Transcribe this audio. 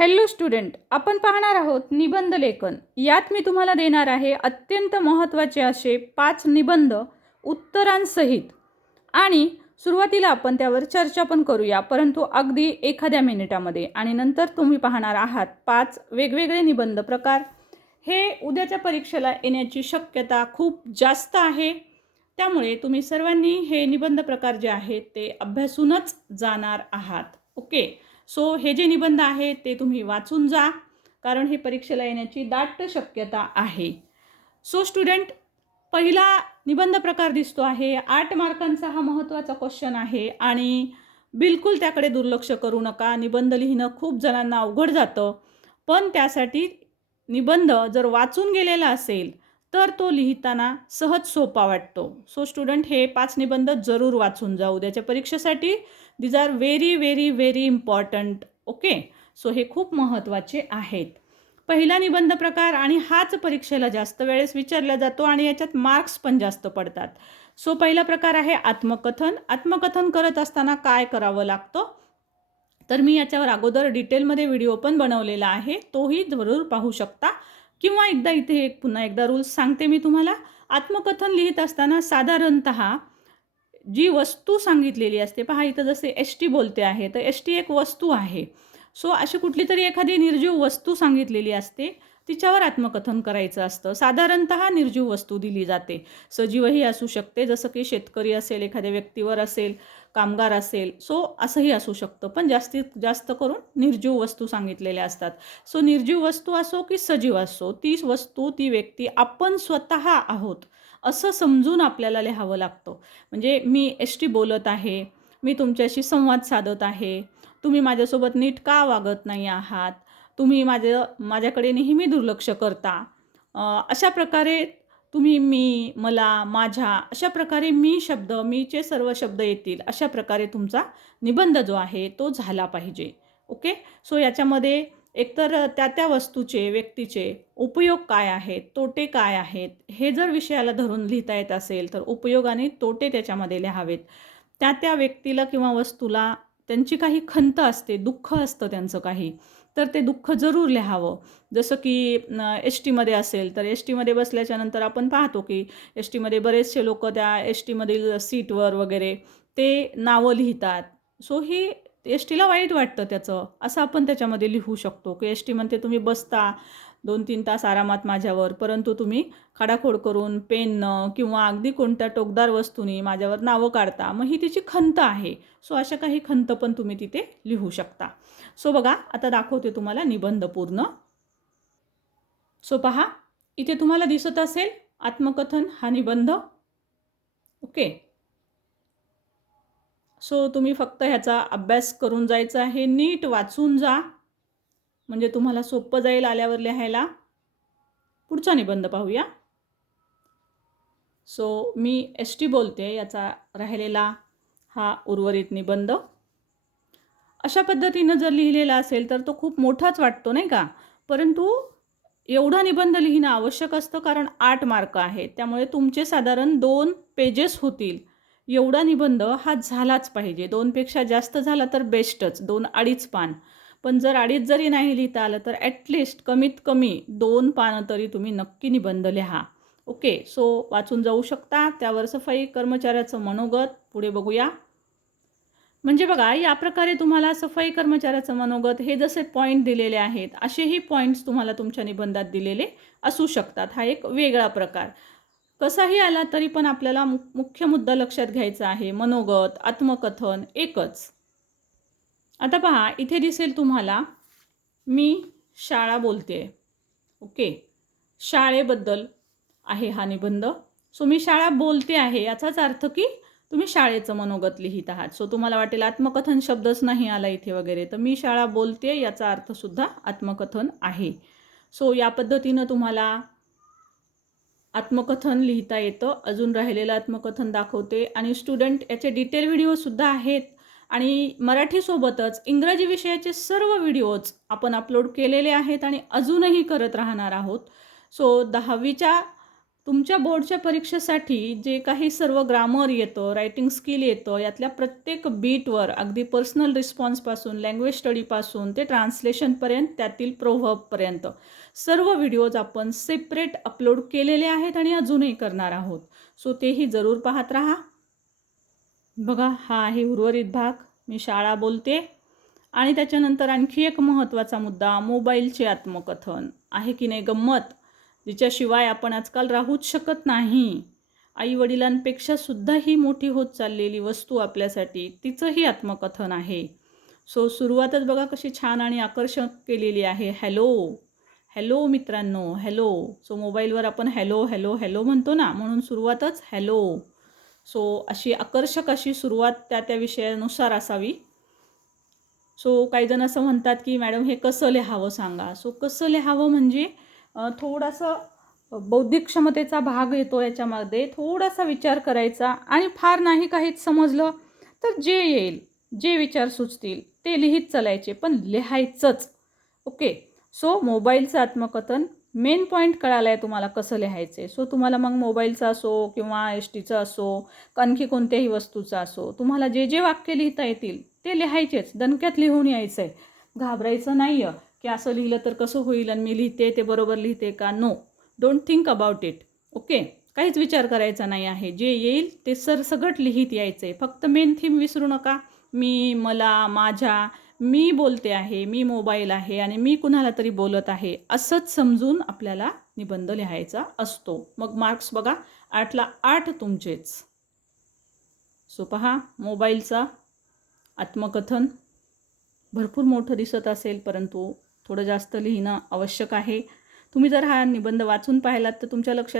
Hello student आपण पाहणार आहोत निबंध लेखन. यात मी तुम्हाला देणार आहे अत्यंत महत्त्वाचे असे पाच निबंध उत्तरांसहित. आणि सुरुवातीला आपण त्यावर चर्चा पण करूया परंतु अगदी एखाद्या मिनिटामध्ये. आणि नंतर तुम्ही पाहणार आहात पाच वेगवेगळे निबंध प्रकार. हे उद्याच्या परीक्षेला येण्याची शक्यता खूप जास्त आहे. त्यामुळे तुम्ही सर्वांनी हे निबंध प्रकार जे आहेत ते अभ्यासूनच जाणार आहात. ओके? सो हे जे निबंध आहेत ते तुम्ही वाचून जा कारण हे परीक्षेला येण्याची दाट शक्यता आहे. सो स्टुडंट पहिला निबंध प्रकार दिसतो आहे आठ मार्कांचा हा महत्त्वाचा क्वेश्चन आहे आणि बिलकुल त्याकडे दुर्लक्ष करू नका निबंध लिहिणं खूप जणांना अवघड जातं. पण त्यासाठी निबंध जर वाचून गेलेला असेल तर तो लिहिताना सहज सोपा वाटतो. सो स्टुडंट हे पाच निबंध जरूर वाचून जा उद्याच्या परीक्षेसाठी these are very very very important okay so हे खूप महत्त्वाचे आहेत. पहिला निबंध प्रकार आणि हाच परीक्षेला जास्त वेळेस विचारला जातो आणि याच्यात मार्क्स पण जास्त पडतात. सो पहिला प्रकार आहे आत्मकथन. आत्मकथन करत असताना काय करावं लागतं? तर मी याच्यावर अगोदर डिटेलमध्ये व्हिडिओ पण बनवलेला आहे. तोही जरूर पाहू शकता. किंवा एकदा इथे एक पुन्हा एकदा रूल्स सांगते मी तुम्हाला. आत्मकथन लिहित असताना साधारणत जी वस्तू सांगितलेली असते पहा इथं जसे एस टी बोलते आहे तर एस टी एक वस्तू आहे. सो अशी कुठली तरी एखादी निर्जीव वस्तू सांगितलेली असते तिच्यावर आत्मकथन करायचं असतं. साधारणत निर्जीव वस्तू दिली जाते. सजीवही असू शकते जसं की शेतकरी असेल एखाद्या व्यक्तीवर असेल कामगार असेल सो असंही असू शकतं. पण जास्तीत जास्त करून निर्जीव वस्तू सांगितलेल्या असतात. सो निर्जीव वस्तू असो की सजीव असो ती वस्तू ती व्यक्ती आपण स्वतः आहोत. असं समजून आपल्याला लिहावं लागतं. म्हणजे मी एस टी बोलत आहे मी तुमच्याशी संवाद साधत आहे तुम्ही माझ्यासोबत नीट का वागत नाही आहात तुम्ही माझं माझ्याकडे नेहमी दुर्लक्ष करता. अशा प्रकारे तुम्ही मी मला माझ्या अशा प्रकारे मी शब्द मीचे सर्व शब्द येतील अशा प्रकारे तुमचा निबंध जो आहे तो झाला पाहिजे. ओके? सो याच्यामध्ये एकतर त्या त्या वस्तूचे व्यक्तीचे उपयोग काय आहेत तोटे काय आहेत हे जर विषयाला धरून लिहिता येत असेल तर उपयोग आणि तोटे त्याच्यामध्ये लिहावेत. त्या त्या व्यक्तीला किंवा वस्तूला त्यांची काही खंत असते दुःख असतं त्यांचं काही तर ते दुःख जरूर लिहावं. जसं की एस टीमध्ये असेल तर एस टीमध्ये बसल्याच्यानंतर आपण पाहतो की एस टीमध्ये बरेचसे लोक त्या एस टीमधील सीटवर वगैरे ते नावं लिहितात. सो ही एस टीला वाईट वाटतं त्याचं. असं आपण त्याच्यामध्ये लिहू शकतो. की एस टी म्हणते तुम्ही बसता दोन तीन तास आरामात माझ्यावर परंतु तुम्ही खाडाखोड करून पेननं किंवा अगदी कोणत्या टोकदार वस्तूनी माझ्यावर नावं काढता. मग ही तिची खंत आहे. सो अशा काही खंत पण तुम्ही तिथे लिहू शकता. सो बघा आता दाखवते तुम्हाला निबंध पूर्ण. सो पहा इथे तुम्हाला दिसत असेल आत्मकथन हा निबंध. ओके. सो तुम्ही फक्त ह्याचा अभ्यास करून जायचा आहे नीट वाचून जा. म्हणजे तुम्हाला सोपं जाईल आल्यावर लिहायला. पुढचा निबंध पाहूया. सो मी एस टी बोलते याचा राहिलेला हा उर्वरित निबंध. अशा पद्धतीनं जर लिहिलेला असेल तर तो खूप मोठाच वाटतो नाही का? परंतु एवढा निबंध लिहिणं आवश्यक असतं कारण आठ मार्क आहेत. त्यामुळे तुमचे साधारण दोन पेजेस होतील. एवढा निबंध हा झालाच पाहिजे. दोनपेक्षा जास्त झाला तर बेस्टच दोन अडीच पान. पण जर अडीच जरी नाही लिहिता आलं तर ॲटलिस्ट कमीत कमी दोन पानं तरी तुम्ही नक्की निबंध लिहा. ओके सो वाचून जाऊ शकता. त्यावर सफाई कर्मचाऱ्याचं मनोगत पुढे बघूया. म्हणजे बघा या प्रकारे तुम्हाला सफाई कर्मचाऱ्याचं मनोगत हे जसे पॉईंट दिलेले आहेत असेही पॉईंट्स तुम्हाला तुमच्या निबंधात दिलेले असू शकतात. हा एक वेगळा प्रकार. कसाही आला तरी पण आपल्याला मुख्य मुद्दा लक्षात घ्यायचा आहे. मनोगत आत्मकथन एकच. आता पहा इथे दिसेल तुम्हाला मी शाळा बोलते. ओके? शाळेबद्दल आहे हा निबंध. सो मी शाळा बोलते आहे याचाच अर्थ की तुम्ही शाळेचं मनोगत लिहित आहात. सो तुम्हाला वाटेल आत्मकथन शब्दच नाही आला इथे वगैरे. तर मी शाळा बोलते याचा अर्थसुद्धा आत्मकथन आहे. सो या पद्धतीनं तुम्हाला आत्मकथन लिहिता येतं. अजून राहिलेलं आत्मकथन दाखवते. आणि स्टुडंट याचे डिटेल व्हिडिओसुद्धा आहेत. आणि मराठीसोबतच इंग्रजी विषयाचे सर्व व्हिडिओज आपण अपलोड केलेले आहेत आणि अजूनही करत राहणार आहोत. सो दहावीच्या तुमच्या बोर्डच्या परीक्षेसाठी जे काही सर्व ग्रामर येतं रायटिंग स्किल येतं यातल्या प्रत्येक बीटवर अगदी पर्सनल रिस्पॉन्सपासून लँग्वेज स्टडीपासून ते ट्रान्सलेशनपर्यंत त्यातील प्रोव्हबपर्यंत सर्व व्हिडिओज आपण सेपरेट अपलोड केलेले आहेत आणि अजूनही करणार आहोत. सो तेही जरूर पाहत राहा. बघा हा आहे उर्वरित भाग. मी शाळा बोलते. आणि त्याच्यानंतर आणखी एक महत्त्वाचा मुद्दा मोबाईलचे आत्मकथन. आहे की नाही गंमत? जिच्याशिवाय आपण आजकाल राहूच शकत नाही. आई वडिलांपेक्षा सुद्धा ही मोठी होत चाललेली वस्तू आपल्यासाठी तिचंही आत्मकथन आहे. सो सुरुवातच बघा कशी छान आणि आकर्षक केलेली आहे. हॅलो हॅलो मित्रांनो हॅलो. सो मोबाईलवर आपण हॅलो हॅलो हॅलो म्हणतो ना म्हणून सुरुवातच हॅलो. सो अशी आकर्षक अशी सुरुवात त्या त्या विषयानुसार असावी. सो काही जण असं म्हणतात की मॅडम हे कसं लिहावं सांगा? सो कसं लिहावं म्हणजे थोडासा बौद्धिक क्षमतेचा भाग येतो याच्यामध्ये. थोडासा विचार करायचा आणि फार नाही काहीच समजलं तर जे येईल जे विचार सुचतील ते लिहित चालायचे पण लिहायचंच. ओके? सो मोबाईलचं आत्मकथन मेन पॉईंट कळाला आहे तुम्हाला कसं लिहायचं आहे सो तुम्हाला मग मोबाईलचं असो किंवा एस टीचं असो आणखी कोणत्याही वस्तूचं असो तुम्हाला जे जे वाक्य लिहिता येतील ते लिहायचेच. दणक्यात लिहून यायचं आहे घाबरायचं नाही आहे की असं लिहिलं तर कसं होईल आणि मी लिहिते ते बरोबर लिहिते का? No don't think about it okay काहीच विचार करायचा नाही आहे. जे येईल ते सरसगट लिहित यायचं. आहे फक्त मेन थीम विसरू नका. मी मला माझ्या मी बोलते आहे मी मोबाईल आहे आणि मी कुणाला तरी बोलत आहे असंच समजून आपल्याला निबंध लिहायचा असतो. मग मार्क्स बघा. आठला आठ तुमचेच. सो पहा मोबाईलचा आत्मकथन. भरपूर मोठं दिसत असेल परंतु थोडं जास्त लिहिणं आवश्यक आहे. तुम्ही जर हा निबंध वाचून पाहिलात तर तुमच्या लक्षात